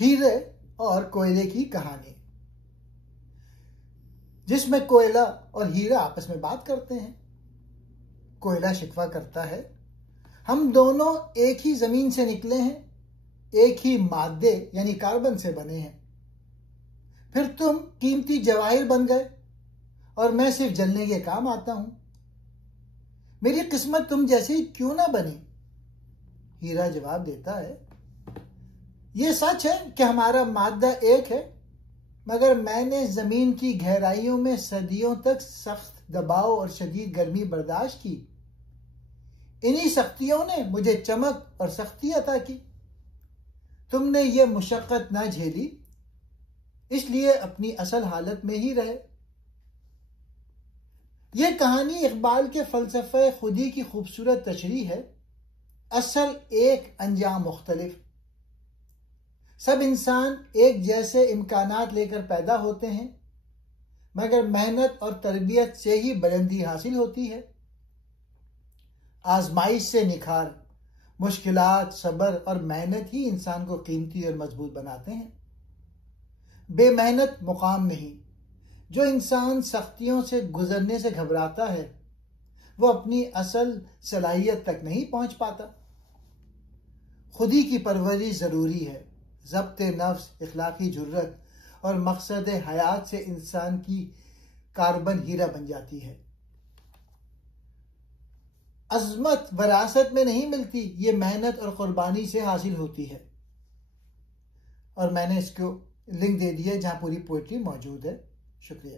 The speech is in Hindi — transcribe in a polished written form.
हीरे और कोयले की कहानी, जिसमें कोयला और हीरा आपस में बात करते हैं। कोयला शिकवा करता है, हम दोनों एक ही जमीन से निकले हैं, एक ही मादे यानी कार्बन से बने हैं। फिर तुम कीमती जवाहिर बन गए और मैं सिर्फ जलने के काम आता हूं। मेरी किस्मत तुम जैसी क्यों ना बनी? हीरा जवाब देता है, ये सच है कि हमारा मादा एक है, मगर मैंने जमीन की गहराइयों में सदियों तक सख्त दबाव और शदीद गर्मी बर्दाश्त की। इन्हीं सख्तियों ने मुझे चमक और सख्ती अता की। तुमने ये मुशक्कत ना झेली, इसलिए अपनी असल हालत में ही रहे। यह कहानी इकबाल के फलसफे खुदी की खूबसूरत तशरीह है। असल एक, अंजाम मुख्तलिफ। सब इंसान एक जैसे इम्कानात लेकर पैदा होते हैं, मगर मेहनत और तरबियत से ही बुलंदी हासिल होती है। आजमाइश से निखार, मुश्किलात, सब्र और मेहनत ही इंसान को कीमती और मजबूत बनाते हैं। बेमेहनत मुकाम नहीं। जो इंसान सख्तियों से गुजरने से घबराता है, वो अपनी असल सलाहियत तक नहीं पहुंच पाता। खुदी की परवरिश जरूरी है। ज़ब्त नफ्स, इखलाकी जुर्रत और मकसद हयात से इंसान की कार्बन हीरा बन जाती है। अजमत विरासत में नहीं मिलती, ये मेहनत और कुर्बानी से हासिल होती है। और मैंने इसको लिंक दे दिया जहां पूरी पोइट्री मौजूद है। शुक्रिया।